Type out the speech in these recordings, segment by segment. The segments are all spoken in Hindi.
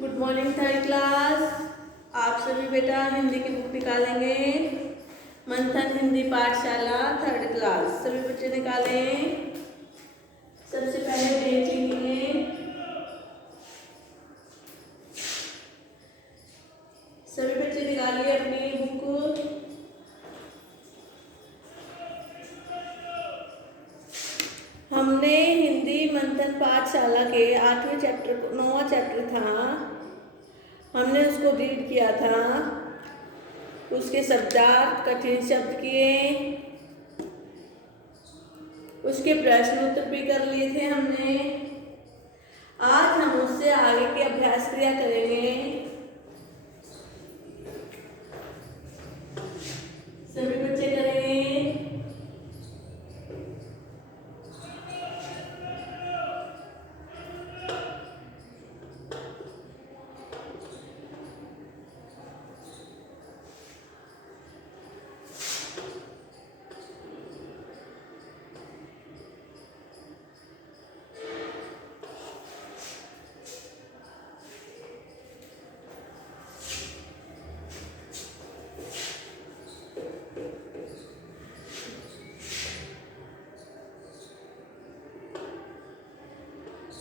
Good morning third class. आप सभी बेटा हिंदी की बुक निकालेंगे। मंथन हिंदी पाठशाला थर्ड क्लास सभी बच्चे निकालें। सबसे पहले पेज लिखेंगे। सभी बच्चे निकालिए अपनी बुक। हमने हिंदी मंथन पाठशाला के 8वें चैप्टर 9वां चैप्टर था, हमने उसको रीड किया था। उसके शब्दार्थ कठिन शब्द किए, उसके प्रश्न उत्तर भी कर लिए थे हमने। आज हम उससे आगे के अभ्यास क्रिया करेंगे। सभी बच्चे करेंगे।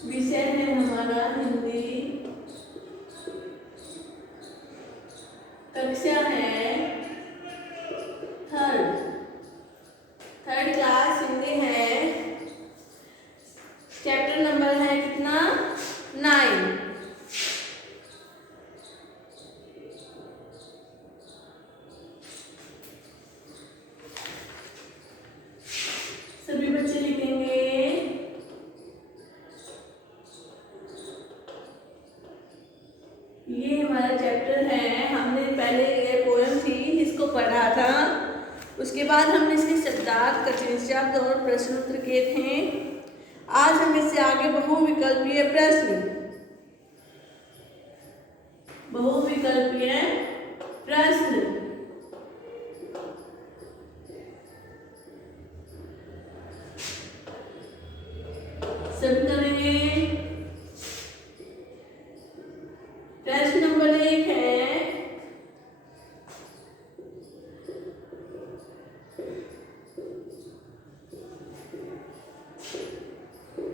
विषय है हमारा हिंदी, कक्षा है थर्ड क्लास हिंदी है। चैप्टर नंबर है कितना? 9। सभी बच्चे लिखेंगे। ये हमारा चैप्टर है। हमने पहले ये पोएम थी इसको पढ़ा था, उसके बाद हमने इसके शब्दार्थ कठिन शब्द और प्रश्न उत्तर किए थे। आज हम इससे आगे बहुविकल्पीय प्रश्न सब करेंगे। प्रश्न नंबर 1 है,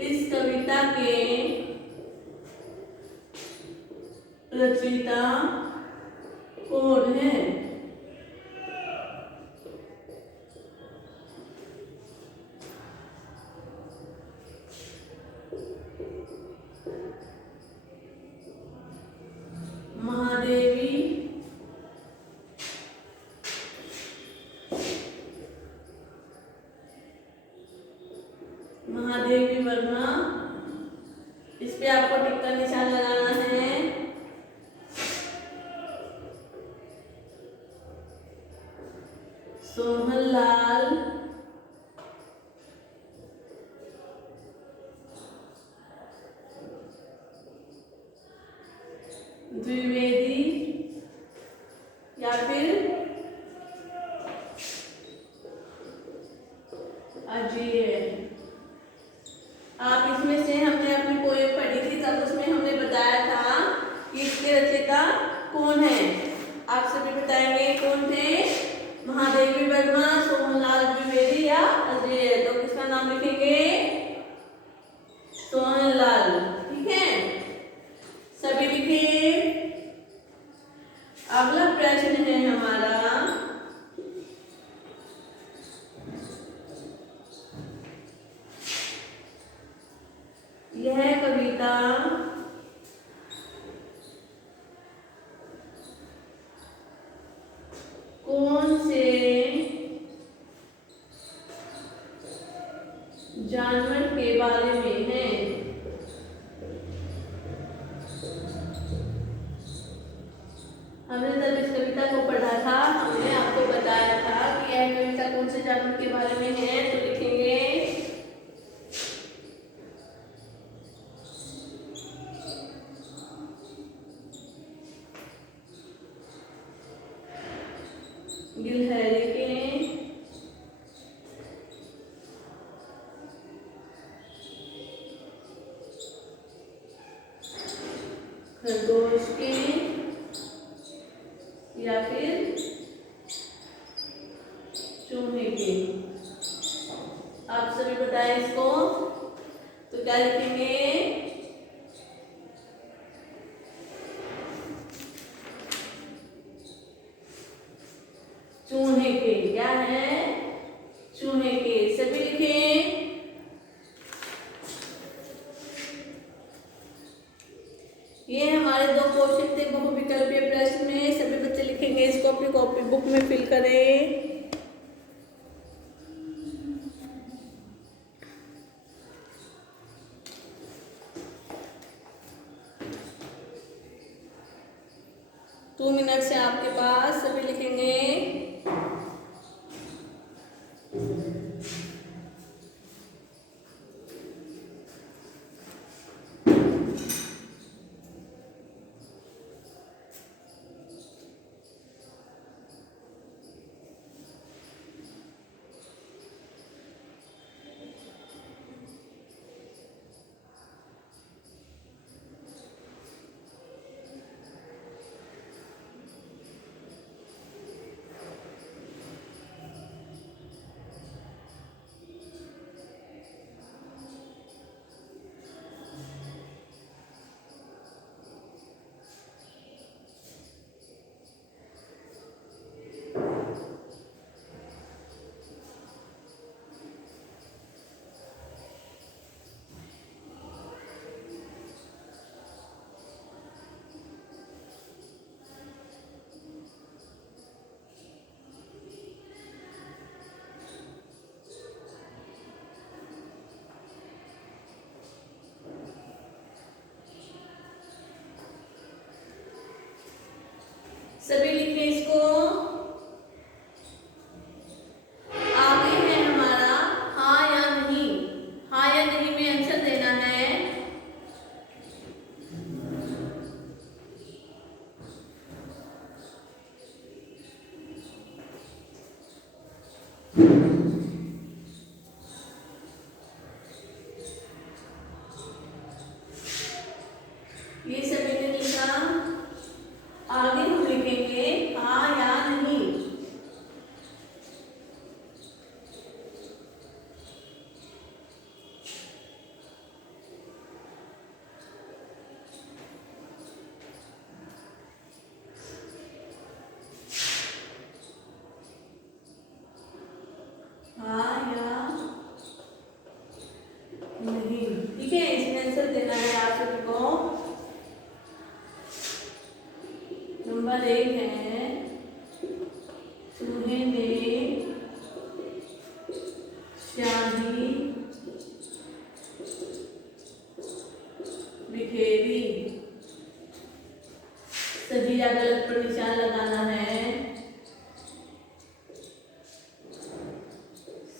इस कविता के रचयिता कौन है? महादेवी वर्मा। इस पे आपको टिक का निशान लगाना है। सोहनलाल द्विवेदी या फिर अजय। आप इसमें से हमने अपनी पोएम पढ़ी थी, तब उसमें हमने बताया था कि इसके रचयिता कौन है। आप सभी बताएंगे कौन थे? महादेवी वर्मा, सोहनलाल द्विवेदी या अजय। तो किसका नाम लिखेंगे? सोहनलाल। ठीक है, सभी लिखे। अगला प्रश्न है हमारा, यह कविता कौन से जानवर के बारे में है? हमने जब इस कविता को पढ़ा था, हमने आपको बताया था कि यह कविता कौन से जानवर के बारे में है। तो लिखेंगे खरगोश की या फिर चूहे की? आप सभी बताएं इसको। तो क्या लिखेंगे? चूहे के। क्या है? चूहे के। सभी लिखें। ये हमारे दो क्वेश्चन थे बहुविकल्पीय प्रश्न में। सभी बच्चे लिखेंगे इसको, अपनी कॉपी बुक में फिल करें। टू मिनट से आपके पास, सभी लिखेंगे। सभी लिखें इसको। आगे है हमारा हाँ या नहीं। हाँ या नहीं में आंसर देना है। ये सभी ने लिखा। आगे हम लिखेंगे हाँ या नहीं। हाँ या नहीं, ठीक है। इसमें आंसर देना है आप सभी को। नंबर 1 है, चूहे ने स्याही बिखेरी। सही या गलत पर निशान लगाना है।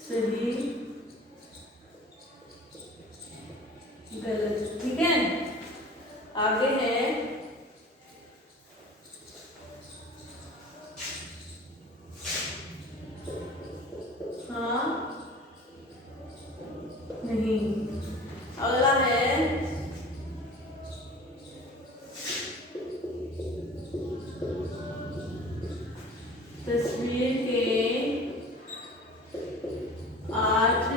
सही, गलत, ठीक है। आगे है हाँ नहीं। अगला है तस्वीर के 8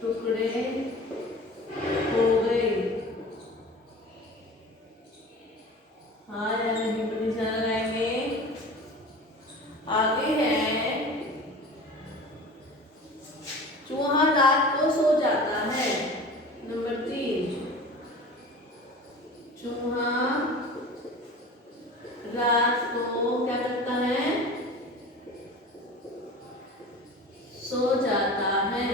टुकड़े हो गए। हाँ या नहीं पर निशान लगाएंगे। आगे है चूहा रात को सो जाता है। नंबर 3, चूहा रात को क्या करता है? सो जाता है।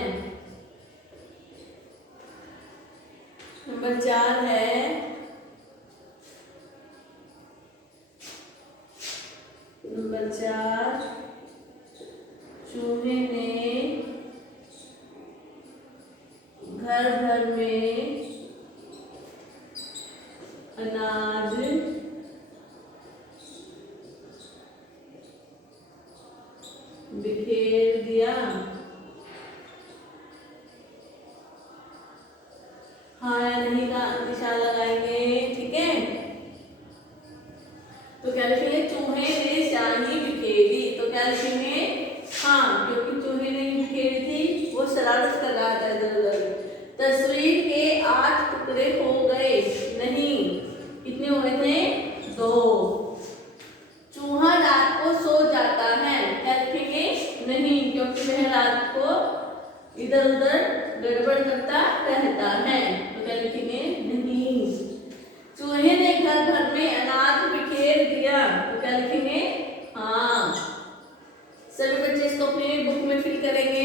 नंबर 4 है नंबर 4, चूहे ने घर भर में अनाज बिखेर दिया। इधर उधर गड़बड़ करता रहता है, तो क्या लिखेंगे? नहीं। चूहे ने घर भर में अनाज बिखेर दिया, तो क्या लिखेंगे? हाँ। सभी बच्चे इसको अपनी बुक में फिल करेंगे।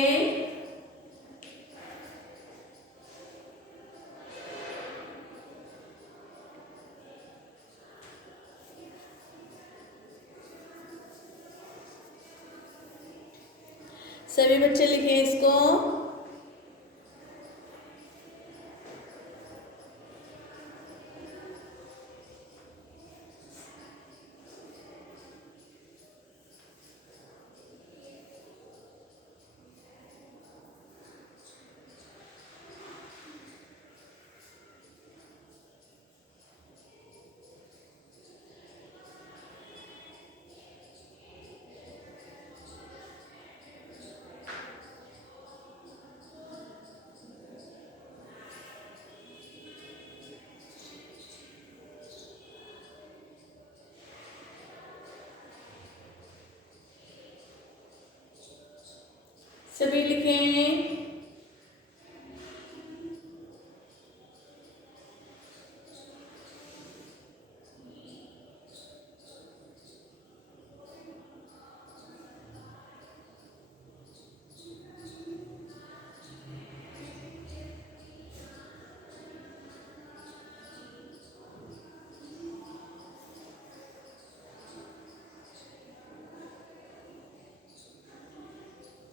सभी बच्चे लिखें इसको। सभी लिखें।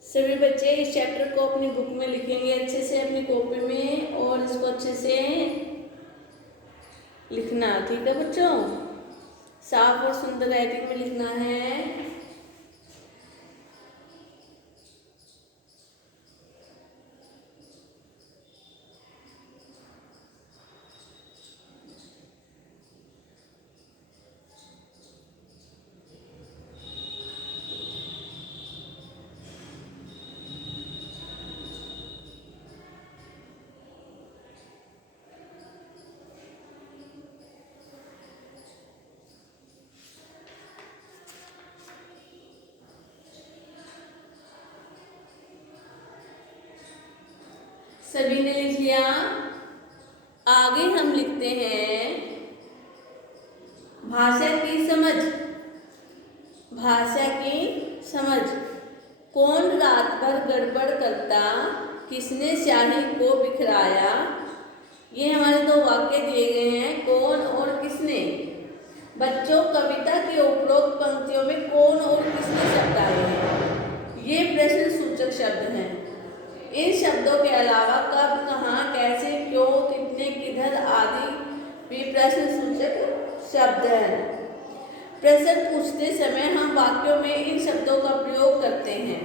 सभी बच्चे इस चैप्टर को अपनी बुक में लिखेंगे अच्छे से, अपनी कॉपी में, और इसको अच्छे से लिखना। ठीक है बच्चों? साफ और सुंदर राइटिंग में लिखना है। सभी ने लिख लिया। आगे हम लिखते हैं भाषा की समझ। भाषा की समझ। कौन रात भर गड़बड़ करता, किसने स्याही को बिखराया। ये हमारे दो वाक्य दिए गए हैं, कौन और किसने। बच्चों, कविता के उपरोक्त पंक्तियों में कौन और किसने शब्द आए हैं। ये प्रश्न सूचक शब्द हैं। इन शब्दों के अलावा कब, कहाँ, कैसे, क्यों, कितने, किधर आदि भी प्रश्न सूचक शब्द हैं। प्रश्न पूछते समय हम वाक्यों में इन शब्दों का प्रयोग करते हैं।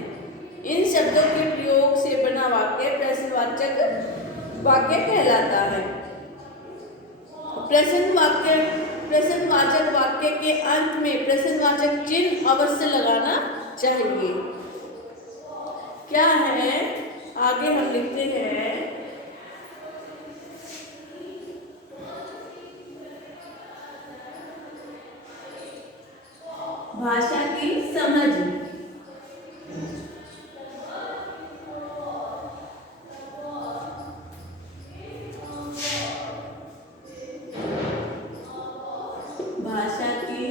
इन शब्दों के प्रयोग से बना वाक्य प्रश्नवाचक वाक्य कहलाता है। प्रश्नवाचक वाक्य के अंत में प्रश्नवाचक चिन्ह अवश्य लगाना चाहिए। क्या है? आगे हम लिखते हैं भाषा की समझ। भाषा की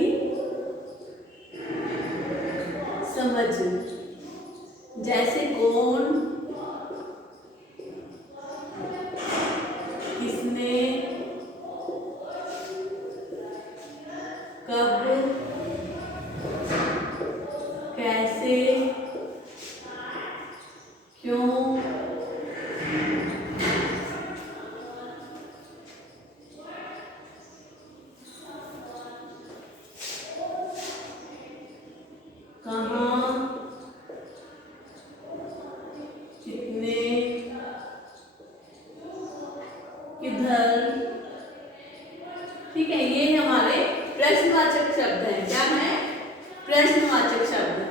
समझ जैसे कौन, किसने, कब, कैसे, क्यों, कहाँ, कितने, किधर। ठीक है, ये हमारे प्रश्नवाचक शब्द हैं। क्या है? प्रश्नवाचक शब्द।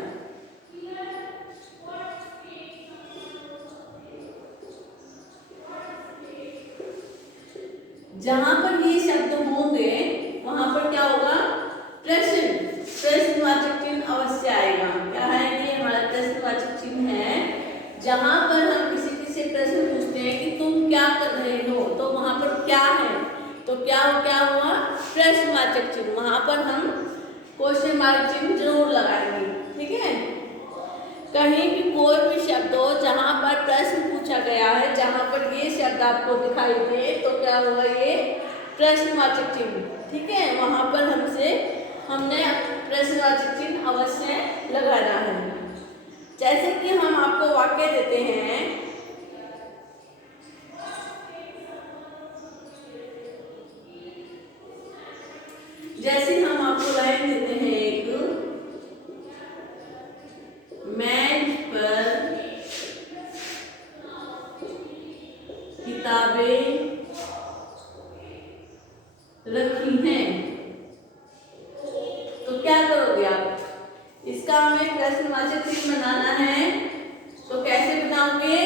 जहां पर ये शब्द होंगे वहां पर क्या होगा? प्रश्नवाचक चिन्ह अवश्य आएगा। क्या है? ये हमारा प्रश्नवाचक चिन्ह है। जहां पर हम किसी तो क्या हुआ, प्रश्नवाचक चिन्ह, वहां पर हम क्वेश्चन मार्क चिन्ह जरूर लगाएंगे। ठीक है, कहीं भी कोई भी शब्द हो जहां पर प्रश्न पूछा गया है, जहां पर ये शब्द आपको दिखाई दे तो क्या होगा, ये प्रश्नवाचक चिन्ह। ठीक है, वहां पर हमने प्रश्नवाचक चिन्ह अवश्य लगाना है। जैसे कि हम आपको वाक्य देते हैं, जैसे हम आपको लाइन देते हैं एक, मेज पर किताबें रखी हैं, तो क्या करोगे आप, इसका हमें प्रश्नवाचक चिन्ह बनाना है। तो कैसे बनाओगे,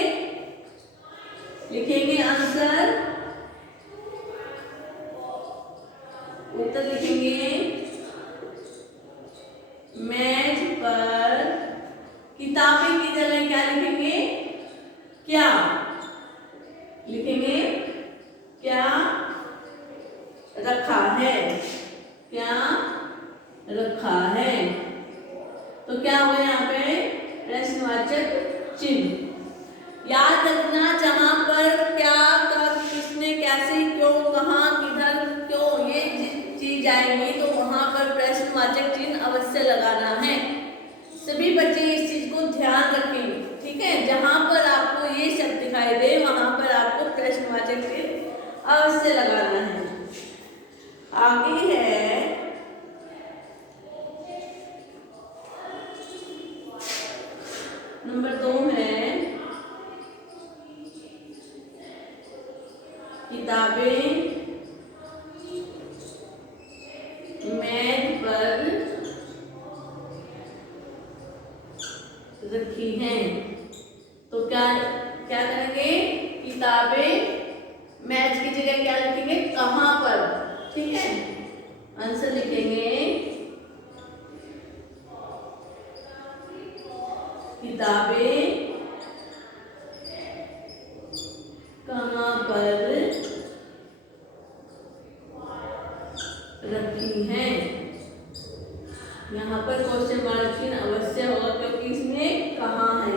लिखेंगे आंसर, उत्तर लिखेंगे, मेज पर किताबें की जगह क्या लिखेंगे, क्या लिखेंगे, क्या रखा है, क्या रखा है। तो क्या हुआ यहाँ पे, प्रश्नवाचक चिन्ह। याद रखना, जहां पर क्या, कब, किसने, कैसे, क्यों, कहाँ, किधर, क्यों, ये चीज आएंगी तो वहां पर प्रश्नवाचक चिन्ह अवश्य लगाना है। सभी बच्चे इस चीज को ध्यान रखें। ठीक है, जहां पर आपको ये शब्द दिखाई दे वहां पर आपको प्रश्नवाचक चिन्ह अवश्य लगाना है। आगे है नंबर 2 है किताबें मेज पर रखी हैं, तो क्या करेंगे, किताबें मेज की जगह क्या लिखेंगे, कहां पर। ठीक है, आंसर लिखेंगे, किताबें कहां पर रखी हैं। यहाँ पर क्वेश्चन मार्क चिन्ह अवश्य होगा, क्योंकि इसमें कहाँ है,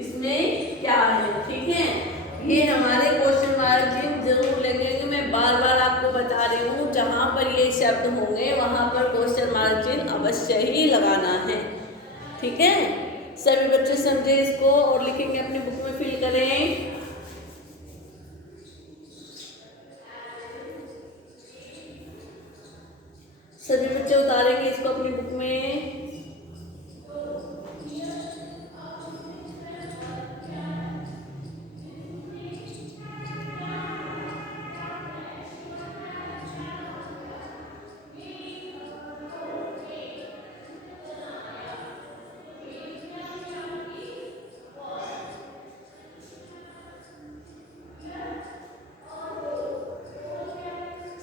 इसमें क्या है। ठीक है, ये हमारे क्वेश्चन मार्क चिन्ह जरूर लगेंगे। मैं बार बार आपको बता रही हूँ, जहाँ पर ये शब्द होंगे वहाँ पर क्वेश्चन मार्क चिन्ह अवश्य ही लगाना है। ठीक है, सभी बच्चे समझे इसको और लिखेंगे, अपनी बुक में फिल करें। सभी बच्चे उतारेंगे इसको अपनी बुक में।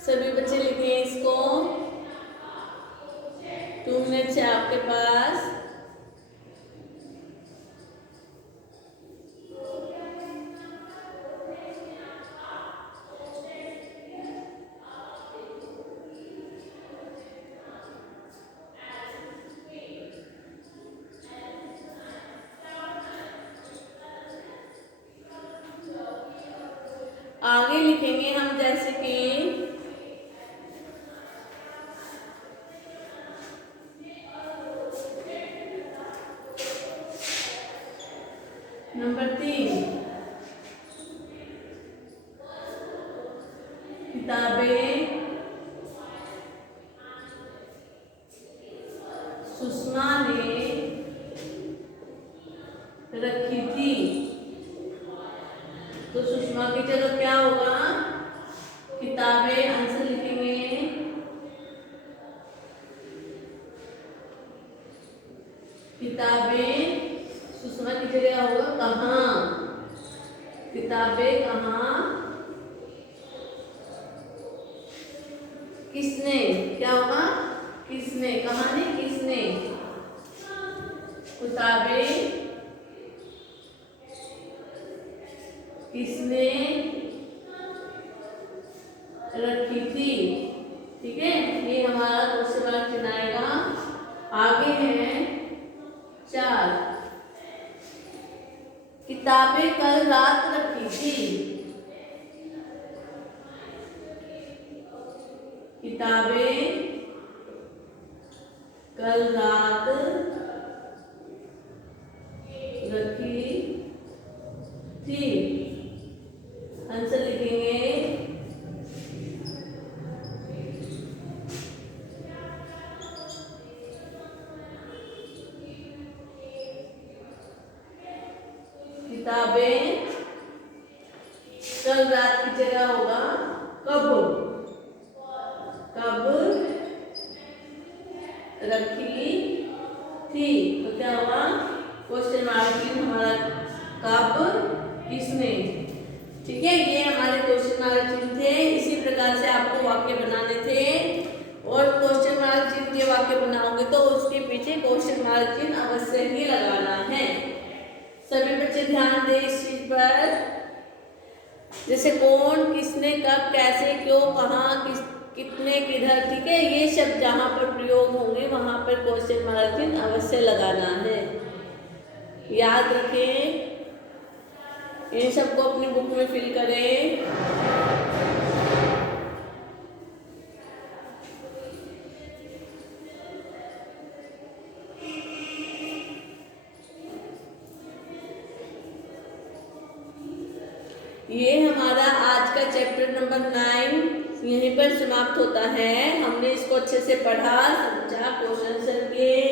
सभी बच्चे लिखे इसको, 2 मिनट है आपके पास। आगे लिखेंगे हम, जैसे कि नंबर 3, किताबें सुषमा ने रखी थी, तो सुषमा की जगह क्या होगा, किताबें, आंसर लिखेंगे, किताबें सुषमा की जगह होगा कहाँ, किताबें कहाँ, किसने, क्या होगा, किसने, कहाँ नहीं, किसने, किताबें किसने रखी थी। ये हमारा क्वेश्चन मार्क चिन्ह आएगा। आगे है 4, किताबें कल रात रखी थी। किताबें कल रात रखी थी। आंसर लिखेंगे किताबें कल रात की जगह होगा कब रखी थी। तो क्या होगा क्वेश्चन मार्क चिन्ह हमारा कब किसने। ठीक है, ये हमारे क्वेश्चन मार्क चिन्ह थे। इसी प्रकार से आपको वाक्य बनाने थे और क्वेश्चन मार्क चिन्ह के वाक्य बनाओगे तो उसके पीछे क्वेश्चन मार्क चिन्ह अवश्य ही लगाना है। सभी बच्चे ध्यान दें इस चीज पर, जैसे कौन, किसने, कब, कैसे, क्यों, कहाँ, कितने, किधर। ठीक है, ये शब्द जहाँ पर प्रयोग होंगे वहां पर क्वेश्चन मार्क चिन्ह अवश्य लगाना है। याद रखें, इन सबको अपनी बुक में फिल करें। ये हमारा आज का चैप्टर नंबर 9 यहीं पर समाप्त होता है। हमने इसको अच्छे से पढ़ा, समझा, क्वेश्चन सर किए,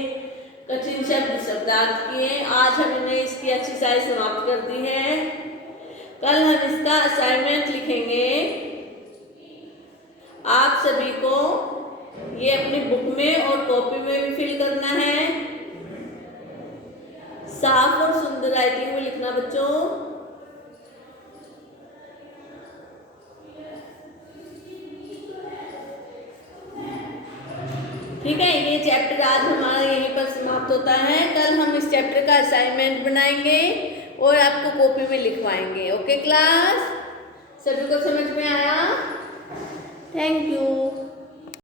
कठिन शब्द शब्दार्थ किए। आज हमने इसकी एक्सरसाइज समाप्त कर दी है। कल हम इसका असाइनमेंट लिखेंगे। आप सभी को ये अपनी बुक में और कॉपी में भी फिल करना है। साफ और सुंदर राइटिंग में लिखना बच्चों। ठीक है, ये चैप्टर आज हमारा यहीं पर समाप्त होता है। कल हम इस चैप्टर का असाइनमेंट बनाएंगे और आपको कॉपी में लिखवाएंगे। ओके क्लास, सभी को समझ में आया? Thank you.